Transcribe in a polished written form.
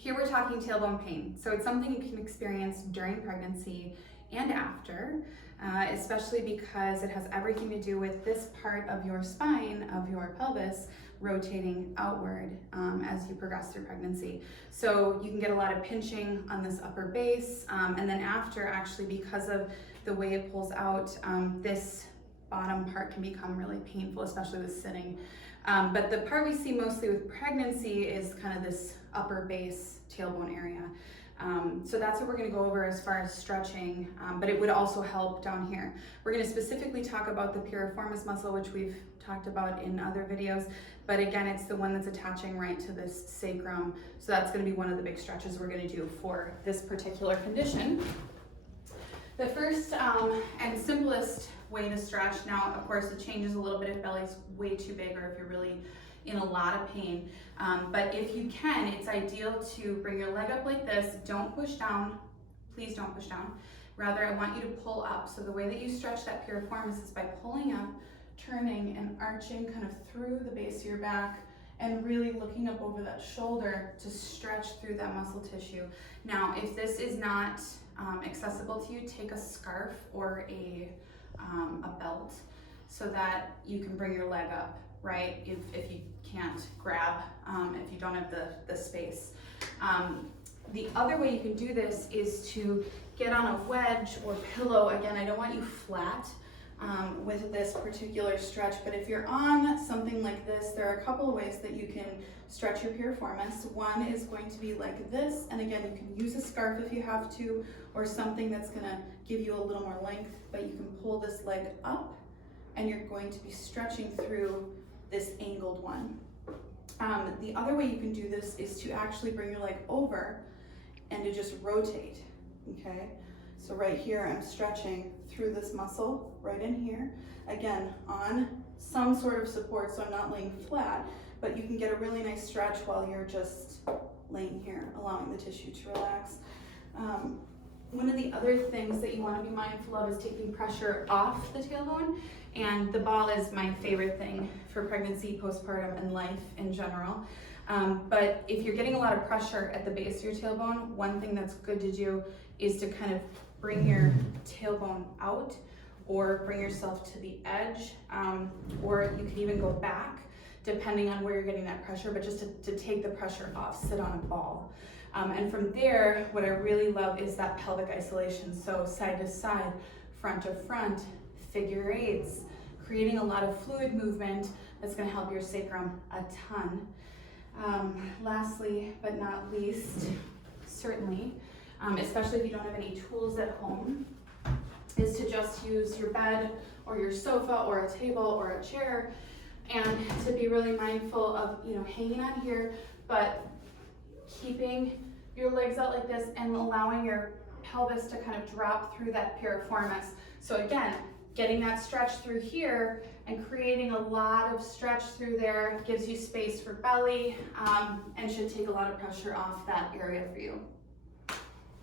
Here we're talking tailbone pain. So it's something you can experience during pregnancy and after, especially because it has everything to do with this part of your spine, of your pelvis, rotating outward as you progress through pregnancy. So you can get a lot of pinching on this upper base, and then after, actually, because of the way it pulls out, this bottom part can become really painful, especially with sitting. But the part we see mostly with pregnancy is kind of this upper base tailbone area. So that's what we're going to go over as far as stretching, but it would also help down here. We're going to specifically talk about the piriformis muscle, which we've talked about in other videos, but again, it's the one that's attaching right to this sacrum. So that's going to be one of the big stretches we're going to do for this particular condition. The first and simplest way to stretch, now of course it changes a little bit if belly's way too big or if you're really in a lot of pain, but if you can, it's ideal to bring your leg up like this. Don't push down, please don't push down. Rather, I want you to pull up. So the way that you stretch that piriformis is by pulling up, turning and arching kind of through the base of your back and really looking up over that shoulder to stretch through that muscle tissue. If this is not accessible to you, take a scarf or a belt so that you can bring your leg up, right? If you can't grab, if you don't have the space. The other way you can do this is to get on a wedge or pillow. Again, I don't want you flat with this particular stretch, but if you're on something like this, there are a couple of ways that you can stretch your piriformis. One is going to be like this, and again, you can use a scarf if you have to, or something that's gonna give you a little more length, but you can pull this leg up, and you're going to be stretching through this angled one. The other way you can do this is to actually bring your leg over and to just rotate, okay? So right here, I'm stretching through this muscle right in here. Again, on some sort of support, so I'm not laying flat, but you can get a really nice stretch while you're just laying here, allowing the tissue to relax. One of the other things that you want to be mindful of is taking pressure off the tailbone, and the ball is my favorite thing for pregnancy, postpartum, and life in general. But if you're getting a lot of pressure at the base of your tailbone, one thing that's good to do is to kind of bring your tailbone out or bring yourself to the edge, or you can even go back depending on where you're getting that pressure, but just to take the pressure off, sit on a ball. And from there, what I really love is that pelvic isolation. So side to side, front to front, figure eights, creating a lot of fluid movement that's gonna help your sacrum a ton. Lastly, but not least, certainly, especially if you don't have any tools at home, is to just use your bed or your sofa or a table or a chair, and to be really mindful of, hanging on here, but keeping your legs out like this and allowing your pelvis to kind of drop through that piriformis. So again, getting that stretch through here and creating a lot of stretch through there gives you space for belly, and should take a lot of pressure off that area for you.